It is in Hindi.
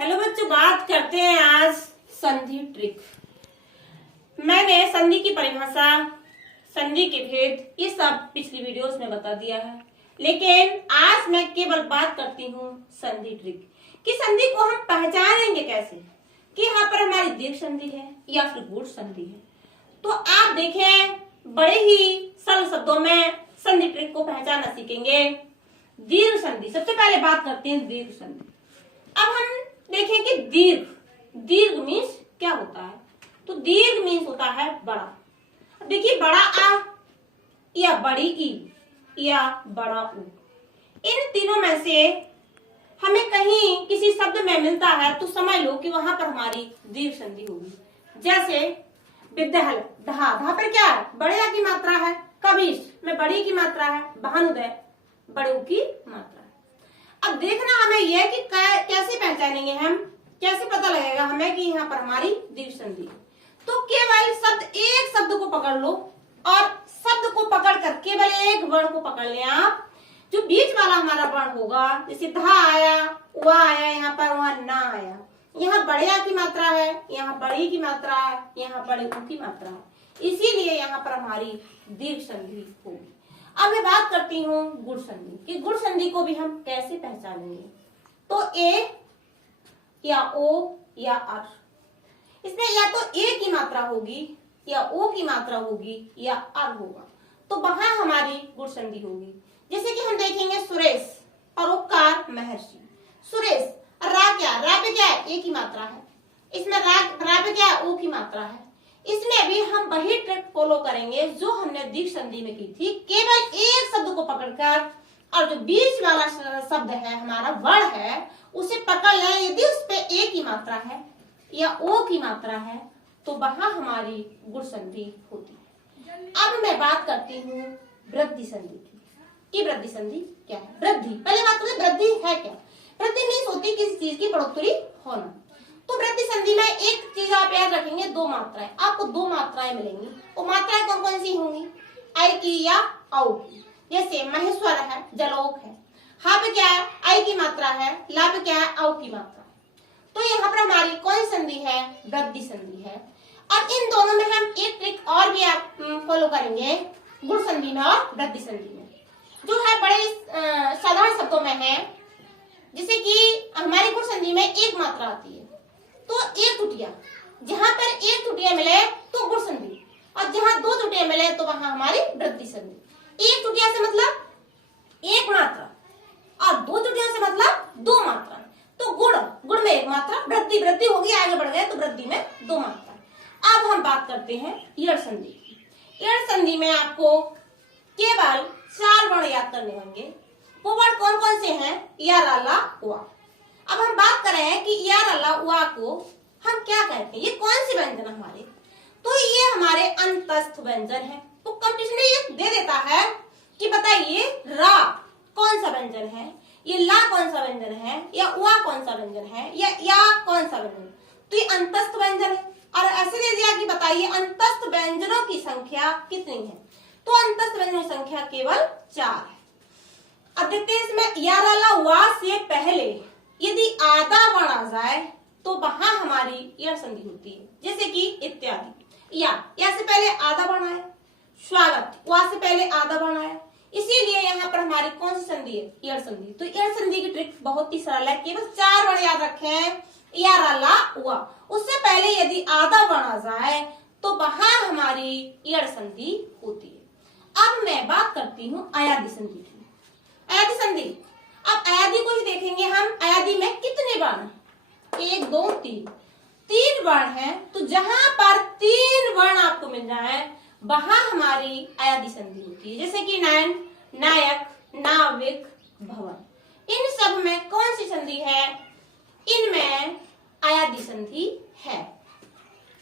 हेलो बच्चों, बात करते हैं आज संधि ट्रिक। मैंने संधि की परिभाषा, संधि के भेद, ये सब पिछली वीडियोस में बता दिया है, लेकिन आज मैं केवल बात करती हूँ संधि ट्रिक कि संधि को हम पहचानेंगे कैसे, कि यहाँ पर हमारी दीर्घ संधि है या फिर गुण संधि है। तो आप देखें, बड़े ही सरल शब्दों में संधि ट्रिक को पहचानना सीखेंगे। दीर्घ संधि, सबसे पहले बात करते हैं दीर्घ संधि। अब हम देखें कि दीर्घ मीन्स क्या होता है। तो दीर्घ मीन्स होता है बड़ा। अब देखिए, बड़ा आ या बड़ी ई या बड़ा ऊ, इन तीनों में से हमें कहीं किसी शब्द में मिलता है तो समझ लो कि वहां पर हमारी दीर्घ संधि होगी। जैसे विद्यालय, धा, धा पर क्या है? बड़े आ की मात्रा है। कबीर में बड़ी की मात्रा है। भानुदय, बड़े ऊ की मात्रा है। अब देखना हमें यह कि कैसे पहचानेंगे हम, कैसे पता लगेगा हमें कि यहाँ पर हमारी दीर्घ संधि है। तो केवल एक शब्द को पकड़ लो और शब्द को पकड़ कर केवल एक वर्ण को पकड़ लें आप। जो बीच वाला हमारा वर्ण होगा, जैसे धा आया, वा आया, यहाँ पर वहां ना आया। यहाँ बड़े आ की मात्रा है, यहाँ बड़ी की मात्रा है, यहाँ बड़े ऊ की मात्रा है, इसीलिए यहाँ पर हमारी दीर्घ संधि होगी। अब मैं बात करती हूँ गुण संधि कि गुण संधि को भी हम कैसे पहचानेंगे। तो ए या ओ या अर, इसमें या तो ए की मात्रा होगी या ओ की मात्रा होगी या अर होगा, तो वहां हमारी गुण संधि होगी। जैसे कि हम देखेंगे सुरेश, परोपकार, महर्षि। सुरेश, रा क्या? रा पे क्या है? ए की मात्रा है। इसमें रा पे क्या है? ओ की मात्रा है। इसमें भी हम वही ट्रिक फॉलो करेंगे जो हमने दीर्घ संधि में की थी। केवल एक शब्द को पकड़कर और जो बीच वाला शब्द है, हमारा वर्ण है, उसे पकड़ लें। यदि उस पे ए की मात्रा है या ओ की मात्रा है तो वहां हमारी गुण संधि होती है। अब मैं बात करती हूँ वृद्धि संधि की वृद्धि संधि क्या है। वृद्धि, पहले बात करें वृद्धि है क्या। वृद्धि मीन्स होती किसी चीज की बढ़ोतरी होना। तो वृद्धि संधि में एक चीज आप याद रखेंगे, दो मात्राएं, आपको दो मात्राएं मिलेंगी। वो मात्राएं कौन कौन सी होंगी? आई की या औ की। जैसे महेश्वर है, जलोक है। हा पे क्या है? आई की मात्रा है। ला पे क्या है? औ की मात्रा। तो यहाँ पर हमारी कौन संधि है? वृद्धि संधि है। अब इन दोनों में हम एक ट्रिक और भी आप फॉलो करेंगे, गुण संधि में और वृद्धि संधि में, जो है बड़े साधारण शब्दों में है। जैसे कि हमारी गुण संधि में एक मात्रा आती है, तो एक त्रुटिया, जहां पर एक त्रुटिया मिले तो गुण संधि, और जहां दो त्रुटिया मिले तो वहां हमारी वृद्धि संधि। एक त्रुटिया से मतलब एक मात्रा और दो त्रुटियों से मतलब दो मात्रा। तो गुण में एक मात्रा, वृद्धि होगी, आगे बढ़ गए तो वृद्धि में दो मात्रा। अब हम बात करते हैं ईड़ संधि की। ईड़ संधि में आपको केवल 4 वर्ण याद करने होंगे। वो वर्ण कौन कौन से हैं? या, रा, ला, वा। अब हम बात कर रहे हैं कि या, रा, ला, वा को हम क्या कहते हैं, ये कौन सी व्यंजन हमारे? तो ये हमारे अंतस्थ व्यंजन है। तो कंपटीशन में ये दे देता है कि बताइए रा कौन सा व्यंजन है, ये ला कौन सा व्यंजन है, या वा कौन सा व्यंजन है, या कौन सा व्यंजन। तो ये अंतस्थ व्यंजन है। और ऐसे दे दिया कि बताइए अंतस्थ व्यंजनों की संख्या कितनी है। तो अंतस्थ व्यंजनों की संख्या केवल 4 है। अब देखते हैं इसमें या, रा, ला, वा से पहले यदि आधा वर्ण आ जाए तो वहां हमारी ईड़ संधि होती है। जैसे कि इत्यादि, या से पहले आधा वर्ण आया, स्वागत, वा से पहले आधा वर्ण आया, इसीलिए यहाँ पर हमारी कौन सी संधि है? ईड़ संधि। तो ईड़ संधि की ट्रिक बहुत ही सरल है, केवल 4 वर्ण याद रखें, या, रा, ला, वा। उससे पहले यदि आधा वर्ण आ जाए तो वहां हमारी ईड़ संधि होती है। अब मैं बात करती हूँ अयादि संधि की। अयादि संधि, अब अयादि को ही देखेंगे हम। अयादि में कितने वर्ण? 1 2 3 वर्ण है। तो जहां पर 3 वर्ण आपको मिल जाए वहां हमारी अयादि संधि होती है। जैसे कि नयन, नायक, नाविक, भवन।